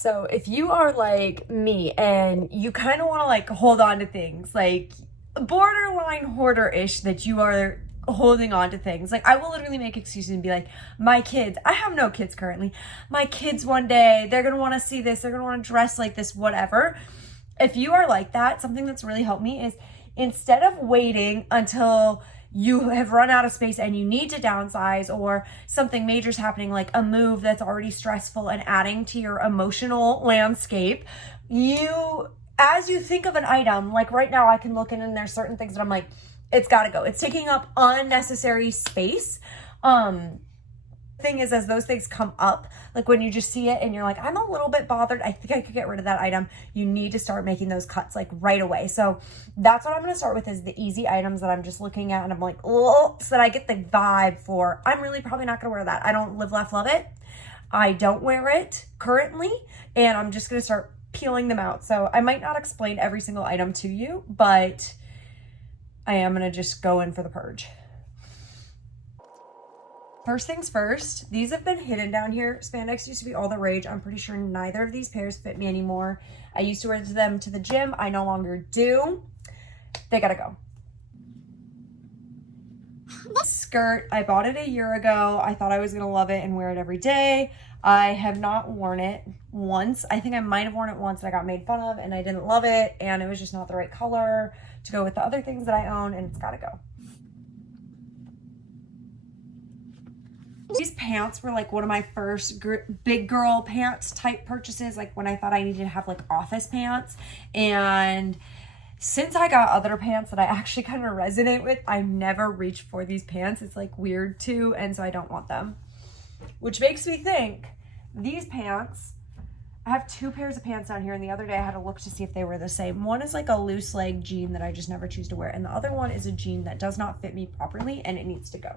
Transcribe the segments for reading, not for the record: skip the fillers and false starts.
So if you are like me and you kind of want to like hold on to things, like borderline hoarder-ish, that you are holding on to things. Like I will literally make excuses and be like, my kids, I have no kids currently. My kids one day, they're going to want to see this. They're going to want to dress like this, whatever. If you are like that, something that's really helped me is instead of waiting until you have run out of space and you need to downsize, or something major is happening, like a move that's already stressful and adding to your emotional landscape, as you think of an item, like right now I can look in and there's certain things that I'm like, it's gotta go. It's taking up unnecessary space. Thing is, as those things come up, like when you just see it and you're like, I'm a little bit bothered, I think I could get rid of that item, you need to start making those cuts like right away. So that's what I'm going to start with, is the easy items that I'm just looking at and I'm like, oh, so that I get the vibe for, I'm really probably not going to wear that. I don't live, laugh, love it. I don't wear it currently, and I'm just going to start peeling them out. So I might not explain every single item to you, but I am going to just go in for the purge. First things first, these have been hidden down here. Spandex used to be all the rage. I'm pretty sure neither of these pairs fit me anymore. I used to wear them to the gym. I no longer do. They gotta go. This skirt, I bought it a year ago. I thought I was gonna love it and wear it every day. I have not worn it once. I think I might have worn it once and I got made fun of and I didn't love it, and it was just not the right color to go with the other things that I own, and it's gotta go. These pants were like one of my first big girl pants type purchases, like when I thought I needed to have like office pants. And since I got other pants that I actually kind of resonate with, I never reach for these pants. It's like weird too, and so I don't want them. Which makes me think, these pants, I have two pairs of pants down here, and the other day I had to look to see if they were the same. One is like a loose leg jean that I just never choose to wear, and the other one is a jean that does not fit me properly and it needs to go.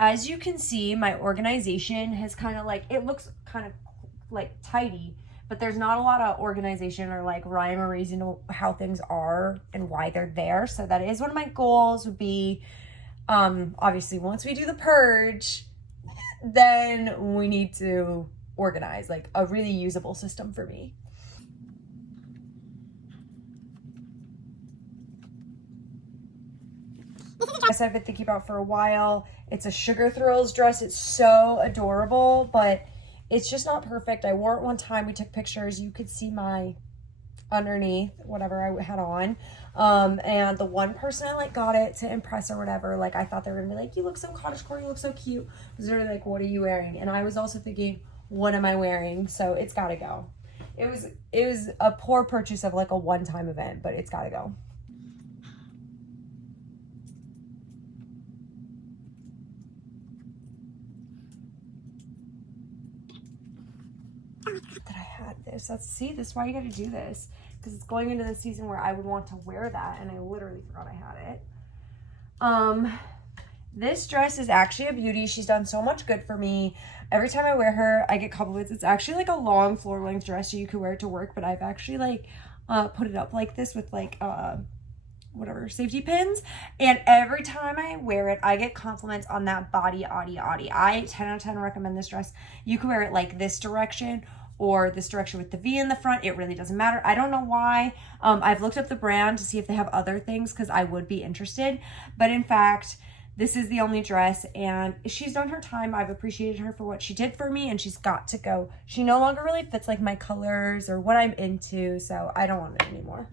As you can see, my organization has kind of like, it looks kind of like tidy, but there's not a lot of organization or like rhyme or reason to how things are and why they're there. So that is one of my goals, would be, obviously once we do the purge, then we need to organize like a really usable system for me. Dress I've been thinking about for a while. It's a Sugar Thrills dress. It's so adorable, but it's just not perfect. I wore it one time. We took pictures. You could see my underneath, whatever I had on. And the one person I like got it to impress or whatever, like I thought they were gonna be like, you look so cottagecore, you look so cute. Was really like, what are you wearing? And I was also thinking, what am I wearing? So it's gotta go. It was a poor purchase of like a one-time event, but it's gotta go. That I had this. This is why you got to do this, because it's going into the season where I would want to wear that, and I literally forgot I had it. This dress is actually a beauty. She's done so much good for me. Every time I wear her, I get compliments. It's actually like a long floor length dress, so you could wear it to work, but I've actually like put it up like this with like whatever safety pins, and every time I wear it I get compliments on that body. I 10 out of 10 recommend this dress. You can wear it like this direction or this direction with the V in the front. It really doesn't matter. I don't know why. I've looked up the brand to see if they have other things, because I would be interested, but in fact this is the only dress, and she's done her time. I've appreciated her for what she did for me, and she's got to go. She no longer really fits like my colors or what I'm into, so I don't want it anymore.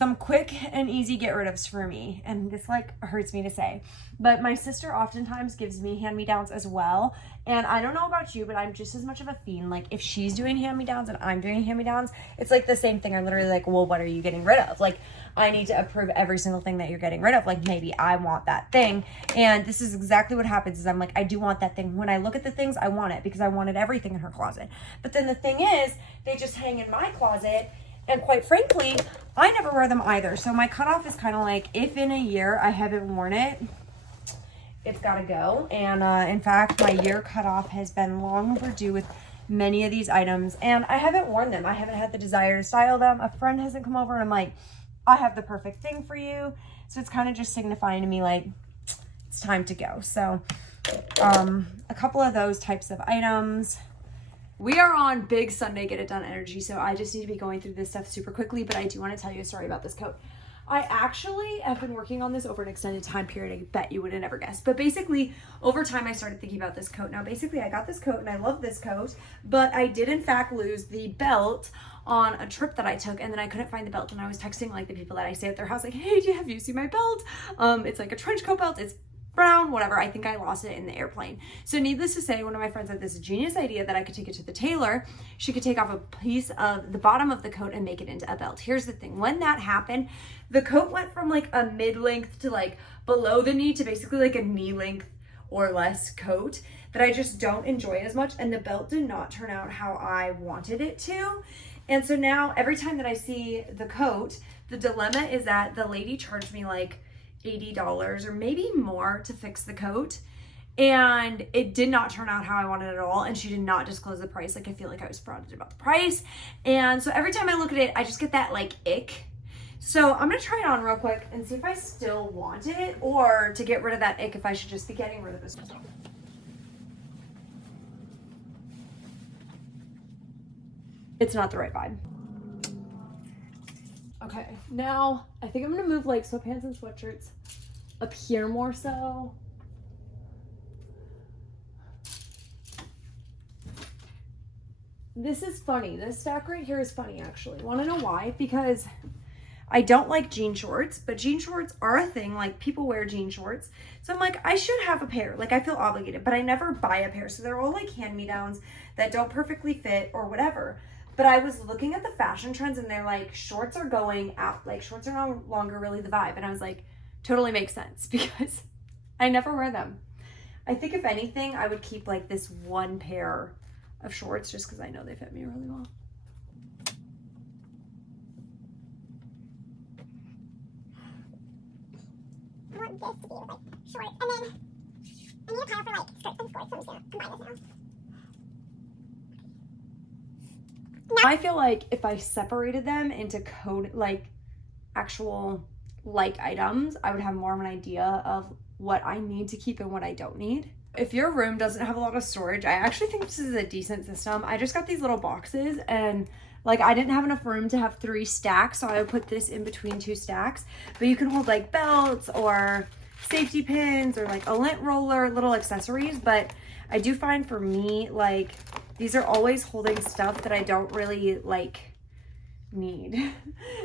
Some quick and easy get rid ofs for me, and this like hurts me to say, but my sister oftentimes gives me hand-me-downs as well, and I don't know about you, but I'm just as much of a fiend. Like if she's doing hand-me-downs and I'm doing hand-me-downs, it's like the same thing. I'm literally like, well, what are you getting rid of? Like I need to approve every single thing that you're getting rid of. Like maybe I want that thing, and this is exactly what happens, is I'm like, I do want that thing. When I look at the things, I want it because I wanted everything in her closet, but then the thing is, they just hang in my closet. And quite frankly, I never wear them either. So my cutoff is kind of like, if in a year I haven't worn it, it's got to go. And in fact, my year cutoff has been long overdue with many of these items. And I haven't worn them. I haven't had the desire to style them. A friend hasn't come over and I'm like, I have the perfect thing for you. So it's kind of just signifying to me like it's time to go. So a couple of those types of items. We are on big Sunday get it done energy, so I just need to be going through this stuff super quickly, but I do want to tell you a story about this coat. I actually have been working on this over an extended time period. I bet you would have never guessed. But basically, over time, I started thinking about this coat. Now, basically, I got this coat, and I love this coat, but I did, in fact, lose the belt on a trip that I took, and then I couldn't find the belt, and I was texting, like, the people that I stay at their house, like, hey, have you seen my belt? It's like a trench coat belt. It's brown, whatever. I think I lost it in the airplane. So needless to say, one of my friends had this genius idea that I could take it to the tailor. She could take off a piece of the bottom of the coat and make it into a belt. Here's the thing. When that happened, the coat went from like a mid-length to like below the knee to basically like a knee length or less coat that I just don't enjoy as much. And the belt did not turn out how I wanted it to. And so now every time that I see the coat, the dilemma is that the lady charged me like $80 or maybe more to fix the coat, and it did not turn out how I wanted it at all, and she did not disclose the price. Like, I feel like I was frauded about the price, and so every time I look at it, I just get that like ick. So I'm gonna try it on real quick and see if I still want it, or to get rid of that ick, if I should just be getting rid of this. It's not the right vibe. Okay, now I think I'm gonna move like sweatpants and sweatshirts up here more so. This is funny. This stack right here is funny, actually. Wanna know why? Because I don't like jean shorts, but jean shorts are a thing. Like, people wear jean shorts. So I'm like, I should have a pair. Like, I feel obligated, but I never buy a pair. So they're all like hand-me-downs that don't perfectly fit or whatever. But I was looking at the fashion trends, and they're like, shorts are going out. Like, shorts are no longer really the vibe. And I was like, totally makes sense, because I never wear them. I think if anything, I would keep like this one pair of shorts just because I know they fit me really well. I want this to be like short, and then I need a pile for like skirts and skirts, so I'm just gonna combine this now. I feel like if I separated them into code, like actual like items, I would have more of an idea of what I need to keep and what I don't need. If your room doesn't have a lot of storage, I actually think this is a decent system. I just got these little boxes, and like I didn't have enough room to have 3 stacks, so I would put this in between 2 stacks. But you can hold like belts or safety pins or like a lint roller, little accessories. But I do find for me, like, these are always holding stuff that I don't really like need.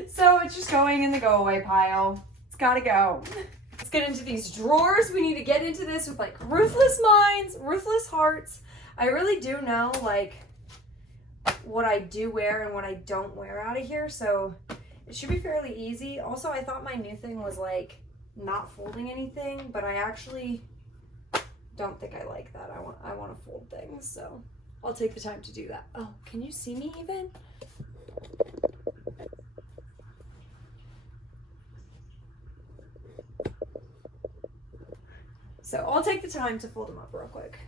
So it's just going in the go away pile. It's gotta go. Let's get into these drawers. We need to get into this with like ruthless minds, ruthless hearts. I really do know like what I do wear and what I don't wear out of here. So it should be fairly easy. Also, I thought my new thing was like not folding anything, but I actually don't think I like that. I want to fold things, so I'll take the time to do that. Oh, can you see me even? So I'll take the time to fold them up real quick.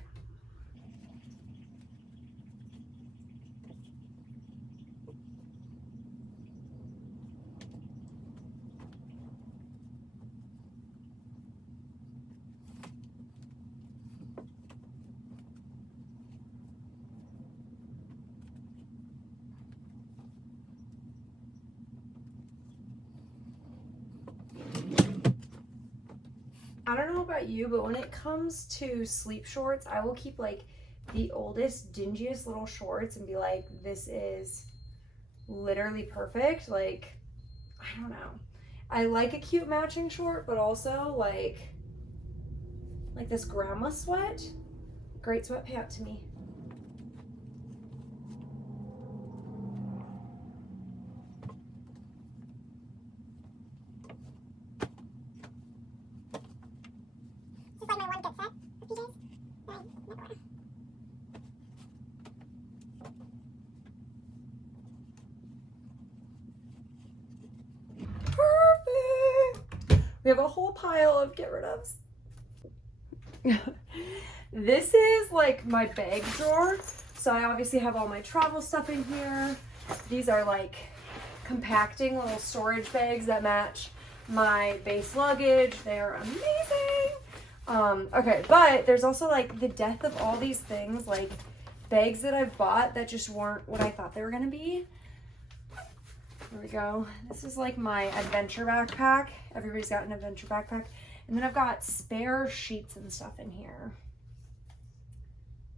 I don't know about you, but when it comes to sleep shorts, I will keep like the oldest, dingiest little shorts and be like, this is literally perfect. Like, I don't know. I like a cute matching short, but also like this grandma sweat. Great sweatpant to me. We have a whole pile of get rid ofs. This is like my bag drawer. So I obviously have all my travel stuff in here. These are like compacting little storage bags that match my base luggage. They're amazing. Okay, but there's also like the death of all these things, like bags that I've bought that just weren't what I thought they were gonna be. There we go. This is like my adventure backpack. Everybody's got an adventure backpack. And then I've got spare sheets and stuff in here.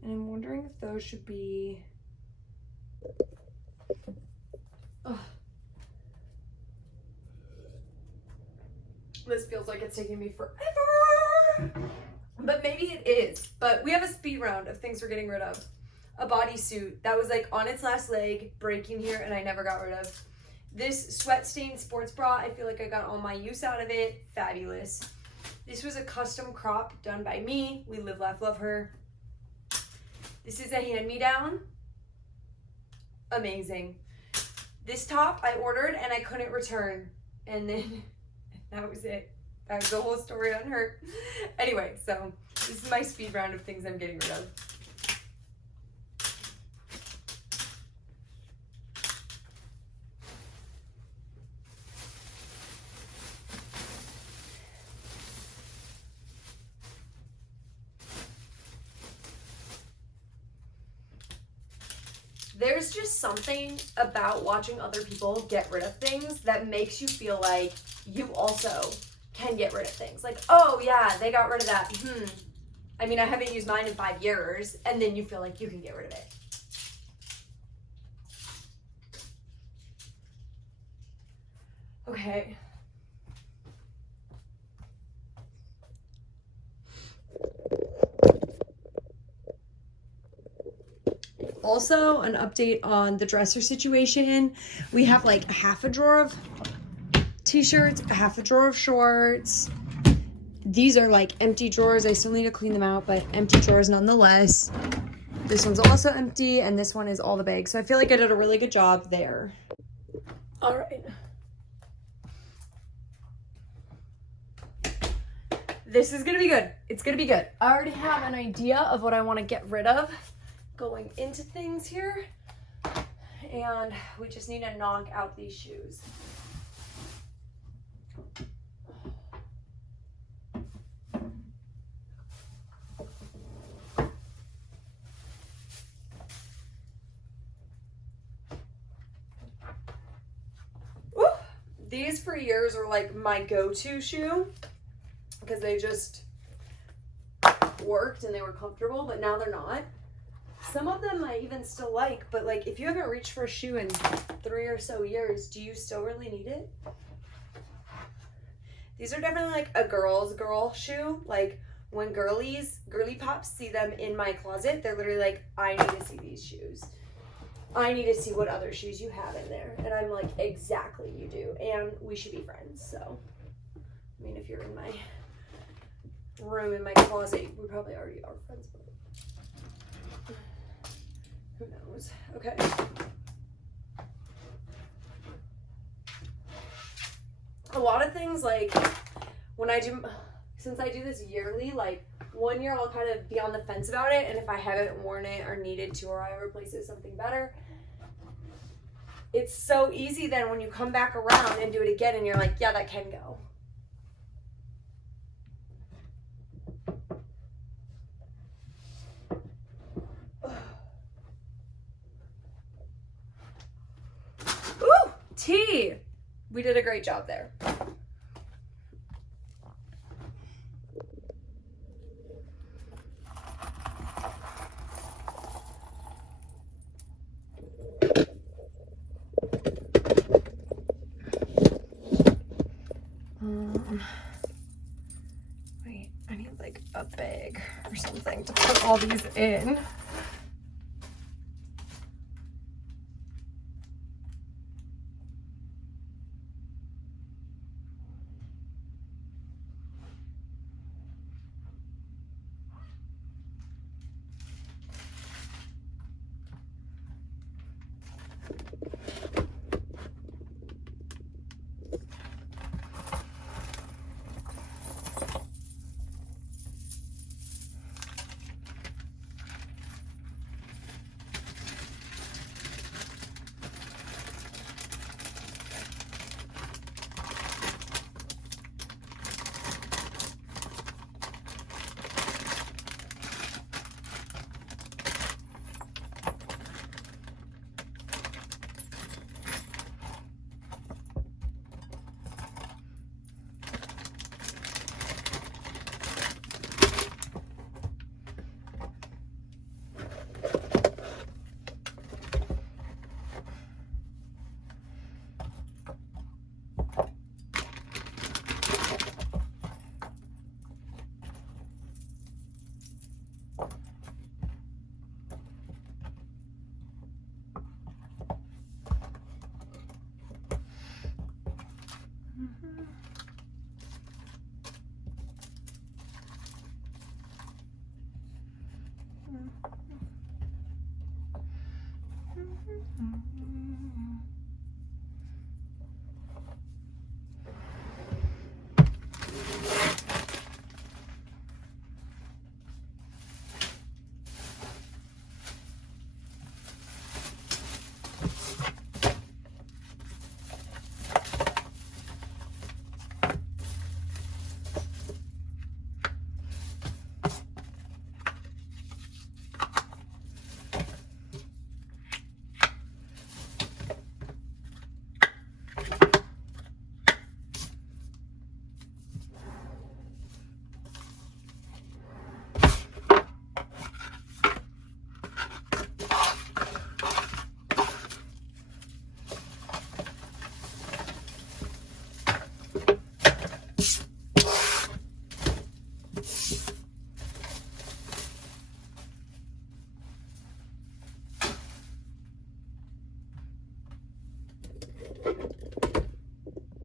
And I'm wondering if those should be... Ugh. This feels like it's taking me forever. But maybe it is. But we have a speed round of things we're getting rid of. A bodysuit that was like on its last leg, breaking here, and I never got rid of. This sweat-stained sports bra, I feel like I got all my use out of it. Fabulous. This was a custom crop done by me. We live, laugh, love her. This is a hand-me-down. Amazing. This top I ordered and I couldn't return. And then that was it. That was the whole story on her. Anyway, so this is my speed round of things I'm getting rid of. There's just something about watching other people get rid of things that makes you feel like you also can get rid of things. Like, oh yeah, they got rid of that. I mean, I haven't used mine in 5 years, and then you feel like you can get rid of it. Okay. Also, an update on the dresser situation. We have like half a drawer of t-shirts, half a drawer of shorts. These are like empty drawers. I still need to clean them out, but empty drawers nonetheless. This one's also empty, and this one is all the bags. So I feel like I did a really good job there. All right. This is gonna be good. It's gonna be good. I already have an idea of what I want to get rid of going into things here, and we just need to knock out these shoes. Woo! These for years were like my go-to shoe because they just worked and they were comfortable, but now they're not. Some of them I even still like, but like if you haven't reached for a shoe in 3 or so years, do you still really need it? These are definitely like a girl shoe. Like when girly pops see them in my closet, they're literally like, I need to see these shoes. I need to see what other shoes you have in there. And I'm like, exactly, you do. And we should be friends. So, I mean, if you're in my room, in my closet, we probably already are friends. Who knows? Okay. A lot of things, like when I do, since I do this yearly, like 1 year I'll kind of be on the fence about it, and if I haven't worn it or needed to, or I replace it with something better, it's so easy then when you come back around and do it again and you're like, yeah, that can go. Tea. We did a great job there. Wait, I need like a bag or something to put all these in.